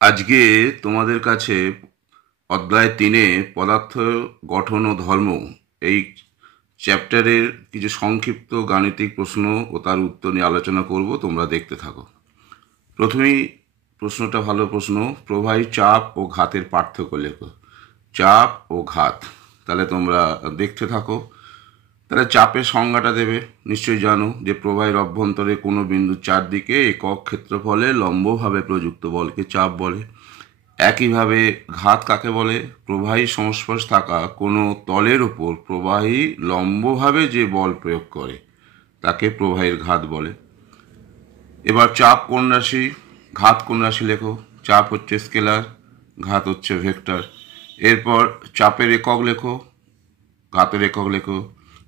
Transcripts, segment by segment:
আজকে তোমাদের কাছে অধ্যায় 3 পদার্থ গঠন ও ধর্ম এই চ্যাপ্টারের কিছু সংক্ষিপ্ত গাণিতিক প্রশ্ন ও তার উত্তর নিয়ে আলোচনা করব। তোমরা দেখতে থাকো। প্রথমেই প্রশ্নটা ভালো প্রশ্ন। প্রবাহী চাপ ও ঘাতের পার্থক্য লেখো। চাপ ও ঘাত, তাহলে তোমরা দেখতে থাকো। তাহলে চাপের সংজ্ঞাটা দেবে। নিশ্চয়ই জানো যে প্রবাহের অভ্যন্তরে কোনো বিন্দুর চারদিকে একক ক্ষেত্রফলে লম্বভাবে প্রযুক্ত বলকে চাপ বলে। একইভাবে ঘাত কাকে বলে? প্রবাহীর সংস্পর্শে থাকা কোনো তলের ওপর প্রবাহী লম্বভাবে যে বল প্রয়োগ করে তাকে প্রবাহের ঘাত বলে। এবার চাপ কোন রাশি, ঘাত কোন রাশি লেখো। চাপ হচ্ছে স্কেলার, ঘাত হচ্ছে ভেক্টর। এরপর চাপের একক লেখো, ঘাতের একক লেখো।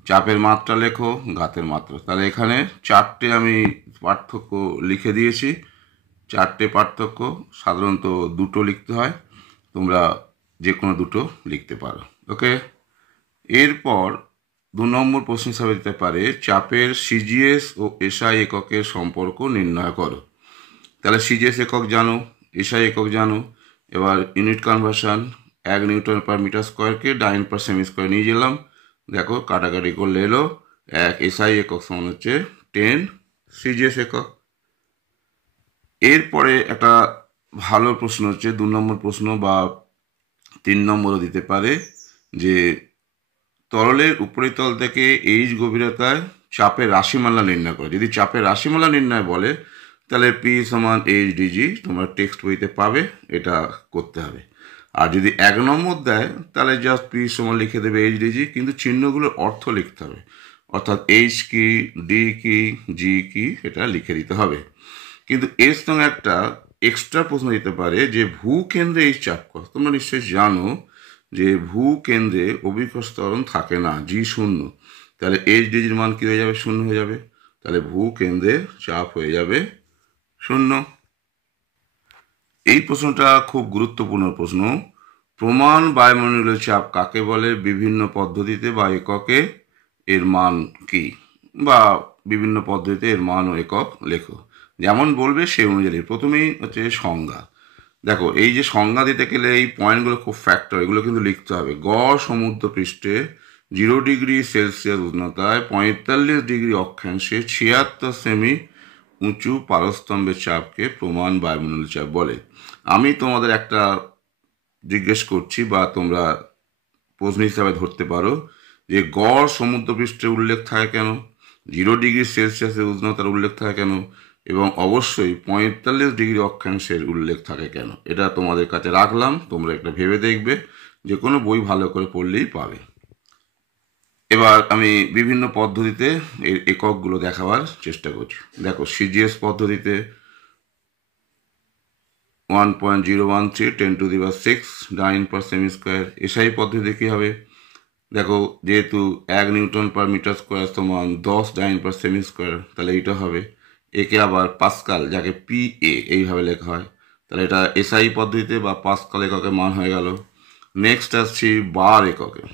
চাপের মাত্রা লেখো, ঘাতের মাত্রা। তাহলে এখানে চারটে আমি পার্থক্য লিখে দিয়েছি। চারটে পার্থক্য, সাধারণত দুটো লিখতে হয়, তোমরা যে কোনো দুটো লিখতে পারো। ওকে। এরপর 2 নম্বর প্রশ্ন হিসাবে দিতে পারে চাপের সিজিএস ও এসআই এককের সম্পর্ক নির্ণয় করো। তাহলে সিজিএস একক জানো, এসআই একক জানো। এবার ইউনিট কনভার্সন, 1 নিউটন/মিটার স্কোয়ারকে ডাইন/সেমি স্কোয়ার নিয়ে গেলাম। দেখো কাটাকাটি করলে এলো 1 এসআই একক সমান হচ্ছে 10 সিজিএস একক। এরপরে একটা ভালো প্রশ্ন হচ্ছে 2 নম্বর প্রশ্ন, বা 3 নম্বরও দিতে পারে, যে তরলের উপরিতল থেকে এইচ গভীরতায় চাপের রাশিমালা নির্ণয় করে। যদি চাপের রাশিমালা নির্ণয় বলে তাহলে পি সমান এইচ ডিজি, তোমরা টেক্সট বইতে পাবে, এটা করতে হবে। আর যদি 1 নম্বর দেয় তাহলে জাস্ট পি সমান লিখে দেবে এইচ ডিজি, কিন্তু চিহ্নগুলোর অর্থ লিখতে হবে। অর্থাৎ এইচ কি, ডি কি, জি কি, এটা লিখে দিতে হবে। কিন্তু এর সঙ্গে একটা এক্সট্রা প্রশ্ন দিতে পারে যে ভূকেন্দ্রে এই চাপ কত। তোমরা নিশ্চয়ই জানো যে ভূকেন্দ্রে অভিকর্ষ ত্বরণ থাকে না, জি শূন্য। তাহলে এইচ ডিজির মান কী হয়ে যাবে? শূন্য হয়ে যাবে। তাহলে ভূকেন্দ্রে চাপ হয়ে যাবে শূন্য। এই প্রশ্নটা খুব গুরুত্বপূর্ণ প্রশ্ন। প্রমাণ বায়ুমণ্ডলীয় চাপ কাকে বলে? বিভিন্ন পদ্ধতিতে বা এককে এর মান কি, বা বিভিন্ন পদ্ধতিতে এর মান ও একক লেখো। যেমন বলবে সেই অনুযায়ী। প্রথমেই হচ্ছে সংজ্ঞা। দেখো এই যে সংজ্ঞা দিতে গেলে এই পয়েন্টগুলো খুব ফ্যাক্টর, এগুলো কিন্তু লিখতে হবে। গড় সমুদ্র পৃষ্ঠে 0 ডিগ্রি সেলসিয়াস উষ্ণতায় 45 ডিগ্রি অক্ষাংশে 76 সেমি উঁচু পারস্তম্ভের চাপকে প্রমাণ বায়ুমণ্ডলীয় চাপ বলে। আমি তোমাদের একটা জিজ্ঞেস করছি, বা তোমরা প্রশ্ন হিসাবে ধরতে পারো, যে গড় সমুদ্রপৃষ্ঠে উল্লেখ থাকে কেন, 0 ডিগ্রি সেলসিয়াসের উষ্ণতার উল্লেখ থাকে কেন, এবং অবশ্যই 45 ডিগ্রি অক্ষাংশের উল্লেখ থাকে কেন। এটা তোমাদের কাছে রাখলাম, তোমরা একটা ভেবে দেখবে, যে কোনো বই ভালো করে পড়লেই পাবে। এবার আমি বিভিন্ন পদ্ধতিতে এর এককগুলো দেখাবার চেষ্টা করছি। দেখো সিজিএস পদ্ধতিতে 1.013 10⁶ ডাইন/সেমি স্কোয়ার। এসআই পদ্ধতিতে কী হবে? দেখো যেহেতু 1 নিউটন/মিটার স্কোয়ার সমান 10 ডাইন/সেমি স্কোয়ার, তাহলে এইটা হবে। একে আবার পাস্কাল, যাকে পি এ এইভাবে লেখা হয়, তাহলে এটা এসআই পদ্ধতিতে বা পাস্কাল এককে মান হয়ে গেল। নেক্সট আসছি বার এককে।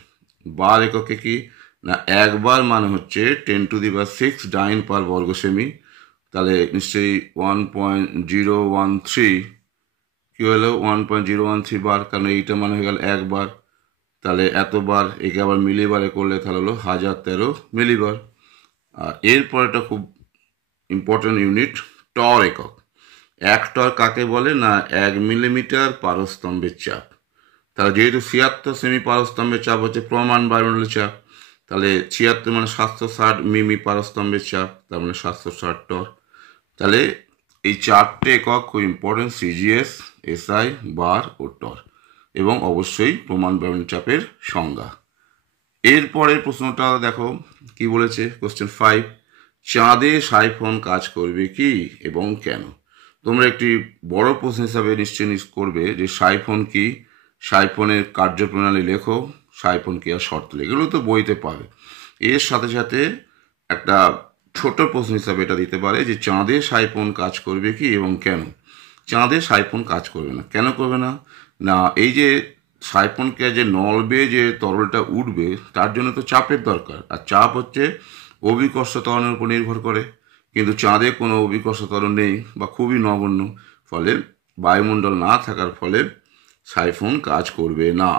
বার এককে কি না, একবার মানে হচ্ছে 10⁶ ডাইন/বর্গ সেমি। তাহলে নিশ্চয়ই 1.013 কী হলো? 1.013 বার, কারণ এইটা মানে হয়ে গেল একবার। তাহলে এতবার, একে আবার মিলিবারে করলে তাহলে হলো 1013 মিলিবার। আর এরপরেটা খুব ইম্পর্টেন্ট ইউনিট, টর একক। 1 টর কাকে বলে না, 1 মিলিমিটার পারস্তম্ভের চাপ। তাহলে যেহেতু 76 সেমি পারস্তম্ভের চাপ হচ্ছে প্রমাণ বায়ুমণ্ডলীয় চাপ, তাহলে 76 মানে 760 মিমি পারস্তম্ভের চাপ, তার মানে 760 টর। তাহলে এই চারটে একক খুব ইম্পর্টেন্ট, সিজিএস, এসআই, বার ও টর, এবং অবশ্যই প্রমাণ বায়ুমণ্ডলীয় চাপের সংজ্ঞা। এরপরের প্রশ্নটা দেখো কি বলেছে, কোশ্চেন 5, চাঁদে সাইফন কাজ করবে কি এবং কেন? তোমরা একটি বড় প্রশ্ন হিসাবে নিশ্চয়ই করবে যে সাইফন কি, সাইফনের কার্যপ্রণালী লেখো, সাইফন কি আর শর্ত লেখো। এগুলো তো বইতে পাবে। এর সাথে সাথে একটা ছোট প্রশ্ন হিসাবে এটা দিতে পারে যে চাঁদে সাইফন কাজ করবে কি এবং কেন? চাঁদে সাইফন কাজ করবে না। কেন করবে না? না, এই যে সাইফনকে যে নল বেয়ে যে তরলটা উঠবে তার জন্য তো চাপের দরকার, আর চাপ হচ্ছে অভিকর্ষ ত্বরণের উপর নির্ভর করে। কিন্তু চাঁদে কোনো অভিকর্ষ ত্বরণ নেই বা খুবই নগণ্য, ফলে বায়ুমণ্ডল না থাকার ফলে সাইফন কাজ করবে না।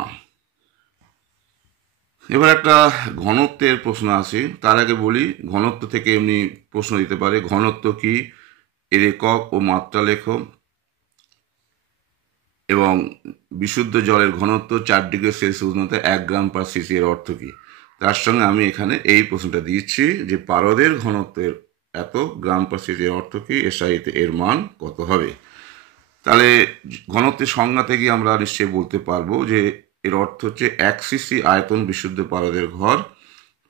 এবার একটা ঘনত্বের প্রশ্ন আসে, তার আগে বলি ঘনত্ব থেকে এমনি প্রশ্ন দিতে পারে। ঘনত্ব কি, এর একক ও মাত্রা লেখো। এবং বিশুদ্ধ জলের ঘনত্ব 4 ডিগ্রি সেলসিয়াস উষ্ণতায় 1 গ্রাম পার সিসি, এর অর্থ কী? তার সঙ্গে আমি এখানে এই প্রশ্নটা দিয়েছি যে পারদের ঘনত্বের এত গ্রাম পার সিসি, এর অর্থ কী, এসআইতে এর মান কত হবে। তাহলে ঘনত্বের সংজ্ঞা থেকে আমরা নিশ্চয়ই বলতে পারবো যে এর অর্থ হচ্ছে 1 সিসি আয়তন বিশুদ্ধ পারদের ঘর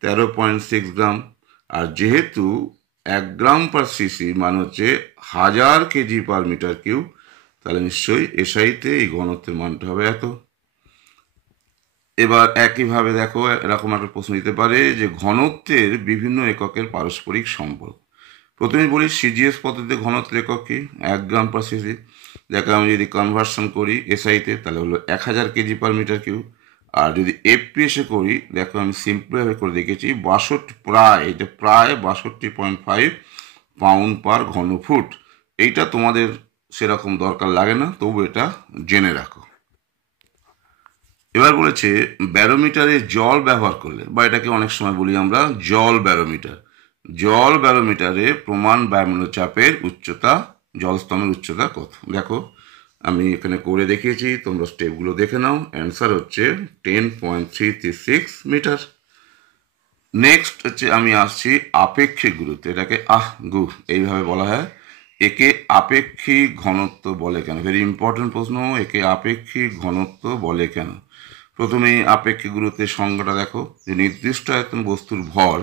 13.6 গ্রাম। আর যেহেতু 1 গ্রাম পার সিসি মানে হচ্ছে 1000 কেজি পার মিটার কিউব, তাহলে নিশ্চয়ই এসআইতে এই ঘনত্বের মানটা হবে এত। এবার একইভাবে দেখো, এরকম একটা প্রশ্ন দিতে পারে যে ঘনত্বের বিভিন্ন এককের পারস্পরিক সম্পর্ক। প্রথমে বলি সিজিএস পদ্ধতিতে ঘনত্বের একক কি, 1 গ্রাম পার সিসি। দেখো আমি যদি কনভার্সন করি এসআইতে তাহলে হলো 1000 কেজি পার মিটার কিউব। আর যদি এফপিএসে করি, দেখো আমি সিম্পলভাবে করে দেখেছি, প্রায় 62.5 পাউন্ড পার ঘন ফুট। এইটা তোমাদের সেরকম দরকার লাগে না, তবু এটা জেনে রাখো। এবার বলেছে ব্যারোমিটারে জল ব্যবহার করলে, বা এটাকে অনেক সময় বলি আমরা জল ব্যারোমিটার। জল ব্যারোমিটারে প্রমাণ বায়ুমণ্ডল চাপের উচ্চতা, জলস্তম্ভের উচ্চতা কত। দেখো আমি এখানে করে দেখিয়েছি, তোমরা স্টেপগুলো দেখে নাও। অ্যান্সার হচ্ছে 10.336 মিটার। নেক্সট হচ্ছে আমি আসছি আপেক্ষিক গুরুত্ব। এটাকে গু এইভাবে বলা হয়। একে আপেক্ষিক ঘনত্ব বলে কেন? ভেরি ইম্পর্টেন্ট প্রশ্ন, একে আপেক্ষিক ঘনত্ব বলে কেন? প্রথমেই আপেক্ষিক গুরুত্বের সংজ্ঞাটা দেখো, যে নির্দিষ্ট আয়তন বস্তুর ভর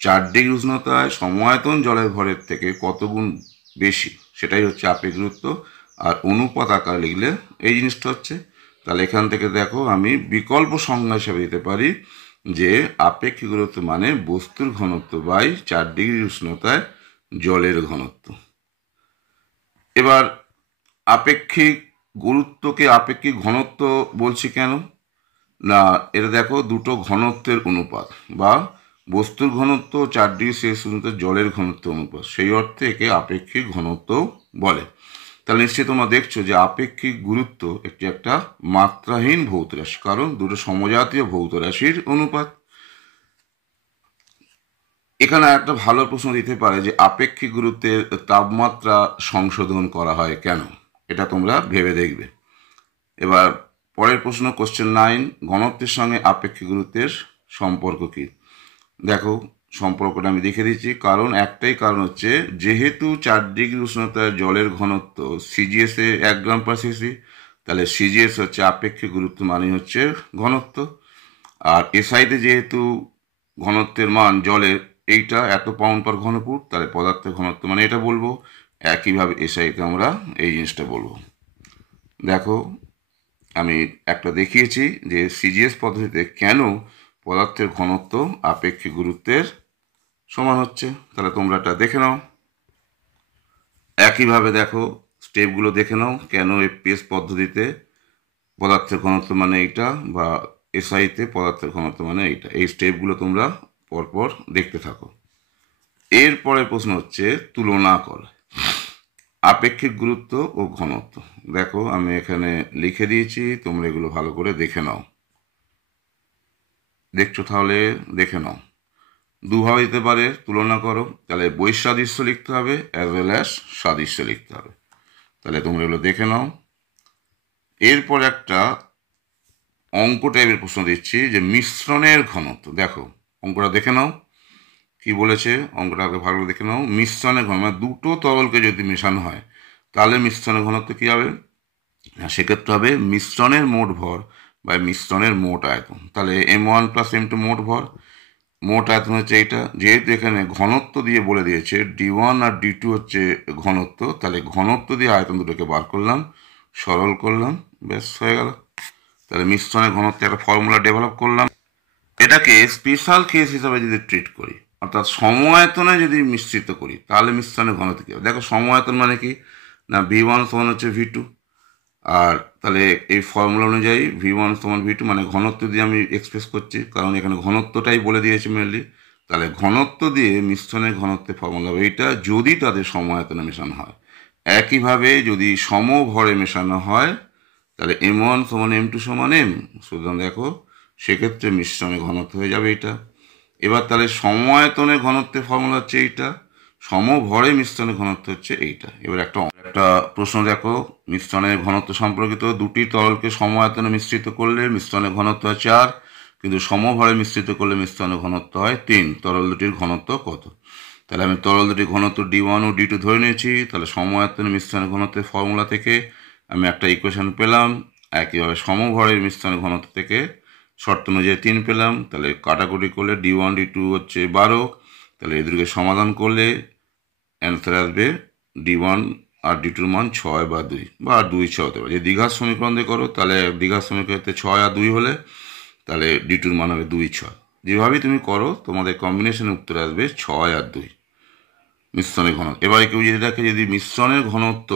4 ডিগ্রি উষ্ণতায় সমায়তন জলের ভরের থেকে কত গুণ বেশি, সেটাই হচ্ছে আপেক্ষিক গুরুত্ব। আর অনুপাত আকার লিখলে এই জিনিসটা হচ্ছে। তাহলে এখান থেকে দেখো আমি বিকল্প সংজ্ঞা হিসাবে দিতে পারি যে আপেক্ষিক গুরুত্ব মানে বস্তুর ঘনত্ব বাই 4 ডিগ্রি উষ্ণতায় জলের ঘনত্ব। এবার আপেক্ষিক গুরুত্বকে আপেক্ষিক ঘনত্ব বলছি কেন না, এটা দেখো দুটো ঘনত্বের অনুপাত, বা বস্তুর ঘনত্ব 4 ডিগ্রি সেলসিয়াস জলের ঘনত্ব অনুপাত, সেই অর্থে একে আপেক্ষিক ঘনত্ব বলে। তাহলে নিশ্চয়ই তোমরা দেখছো যে আপেক্ষিক গুরুত্ব একটা মাত্রাহীন ভৌত রাশি, কারণ দুটো সমজাতীয় ভৌত রাশির অনুপাত। এখানে একটা ভালো প্রশ্ন দিতে পারে যে আপেক্ষিক গুরুত্বের তাপমাত্রা সংশোধন করা হয় কেন, এটা তোমরা ভেবে দেখবে। এবার পরের প্রশ্ন, কোশ্চেন 9, ঘনত্বের সঙ্গে আপেক্ষিক গুরুত্বের সম্পর্ক কি? দেখো সম্পর্কটা আমি দেখে দিচ্ছি। একটাই কারণ হচ্ছে যেহেতু 4 ডিগ্রি উষ্ণতায় জলের ঘনত্ব সিজিএস এ 1 গ্রাম পার সিসি, তাহলে সিজিএস হচ্ছে আপেক্ষিক গুরুত্ব মানে হচ্ছে ঘনত্ব। আর এসআইতে যেহেতু ঘনত্বের মান জলের এইটা এত পাউন্ড পার ঘন ফুট, তাহলে পদার্থের ঘনত্ব মানে এটা বলবো। একইভাবে এসআইতে আমরা এই জিনিসটা বলবো। দেখো আমি একটা দেখিয়েছি যে সিজিএস পদ্ধতিতে কেন পদার্থের ঘনত্ব আপেক্ষিক গুরুত্বের সমান হচ্ছে, তাহলে তোমরা এটা দেখে নাও। একইভাবে দেখো স্টেপগুলো দেখে নাও, কেন এফপিএস পদ্ধতিতে পদার্থের ঘনত্ব মানে এইটা, বা এসআইতে পদার্থের ঘনত্ব মানে এইটা। এই স্টেপগুলো তোমরা পরপর দেখতে থাকো। এরপরে প্রশ্ন হচ্ছে তুলনা কর আপেক্ষিক গুরুত্ব ও ঘনত্ব। দেখো আমি এখানে লিখে দিয়েছি, তোমরা এগুলো ভালো করে দেখে নাও। দেখছো তাহলে দেখে নাও। দুভাবে দিতে পারে, তুলনা করো, তাহলে বৈসাদৃশ্য লিখতে হবে অ্যাজ ওয়েল অ্যাজ সাদৃশ্য লিখতে হবে। তাহলে তোমরা এগুলো দেখে নাও। এরপর একটা অঙ্ক টাইপের প্রশ্ন দিচ্ছি যে মিশ্রণের ঘনত্ব। দেখো অঙ্কটা দেখে নাও কি বলেছে, অঙ্কটাকে ভালো করে দেখে নাও। মিশ্রণের ঘনত্ব মানে দুটো তরলকে যদি মেশানো হয় তাহলে মিশ্রণের ঘনত্ব কী হবে? সেক্ষেত্রে হবে মিশ্রণের মোট ভর বা মিশ্রণের মোট আয়তন। তাহলে M1 + M2 মোট ভর, মোট আয়তন হচ্ছে এইটা। যেহেতু এখানে ঘনত্ব দিয়ে বলে দিয়েছে D1 আর D2 হচ্ছে ঘনত্ব, তাহলে ঘনত্ব দিয়ে আয়তন দুটোকে বার করলাম, সরল করলাম, ব্যাস হয়ে গেল। তাহলে মিশ্রণের ঘনত্ব একটা ফর্মুলা ডেভেলপ করলাম। এটাকে স্পেশাল কেস হিসাবে যদি ট্রিট করি, অর্থাৎ সমআয়তনে যদি মিশ্রিত করি, তাহলে মিশ্রণের ঘনত্ব কী হবে? দেখো সমআয়তন মানে কি না, V1 সমান হচ্ছে V2। আর তাহলে এই ফর্মুলা অনুযায়ী V1 সমান V2 মানে ঘনত্ব দিয়ে আমি এক্সপ্রেস করছি, কারণ এখানে ঘনত্বটাই বলে দিয়েছে মেনলি। তাহলে ঘনত্ব দিয়ে মিশ্রণের ঘনত্বের ফর্মুলা হবে এইটা, যদি তাদের সমআয়তনে মেশানো হয়। একইভাবে যদি সমভরে মেশানো হয় তাহলে M1 সমান M2 সমান M। সুতরাং দেখো সেক্ষেত্রে মিশ্রণের ঘনত্ব হয়ে যাবে এটা। এবার তাহলে সমায়তনের ঘনত্বের ফর্মুলা হচ্ছে এইটা, সমভরে মিশ্রণের ঘনত্ব হচ্ছে এইটা। এবার একটা প্রশ্ন দেখো, মিশ্রণের ঘনত্ব সম্পর্কিত। দুটি তরলকে সমায়তনে মিশ্রিত করলে মিশ্রণের ঘনত্ব হয় 4, কিন্তু সমভরে মিশ্রিত করলে মিশ্রণের ঘনত্ব হয় 3। তরল দুটির ঘনত্ব কত? তাহলে আমি তরল দুটির ঘনত্ব D1 ও D2 ধরে নিয়েছি। তাহলে সমায়তনে মিশ্রণের ঘনত্বের ফর্মুলা থেকে আমি একটা ইকুয়েশন পেলাম। একইভাবে সমভরের মিশ্রণের ঘনত্ব থেকে শর্ত অনুযায়ী 3 পেলাম। তাহলে কাটাকুটি করলে D1 D2 হচ্ছে 12। তাহলে এদেরকে সমাধান করলে অ্যান্সার আসবে D1 আর D2 মান 6 বা 2 বা 2 6 হতে পারে। যদি দ্বিঘাত সমীকরণ দিয়ে করো তাহলে দ্বিঘাত সমীকরণে 6 আর 2 হলে তাহলে D2 মান হবে 2 6। যেভাবেই তুমি করো তোমাদের কম্বিনেশনের উত্তর আসবে 6 আর 2 মিশ্রণের ঘনত্ব। এবারে কেউ যদি দেখে যদি মিশ্রণের ঘনত্ব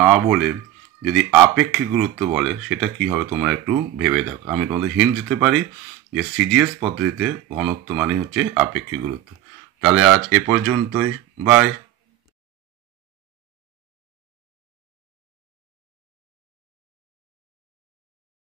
না বলে যদি আপেক্ষিক গুরুত্ব বলে সেটা কি হবে তোমরা একটু ভেবে দেখো। আমি তোমাদের হিন্ট দিতে পারি যে সিজিএস পদ্ধতিতে ঘনত্ব মানে হচ্ছে আপেক্ষিক গুরুত্ব। তাহলে আজ এ পর্যন্তই, বাই।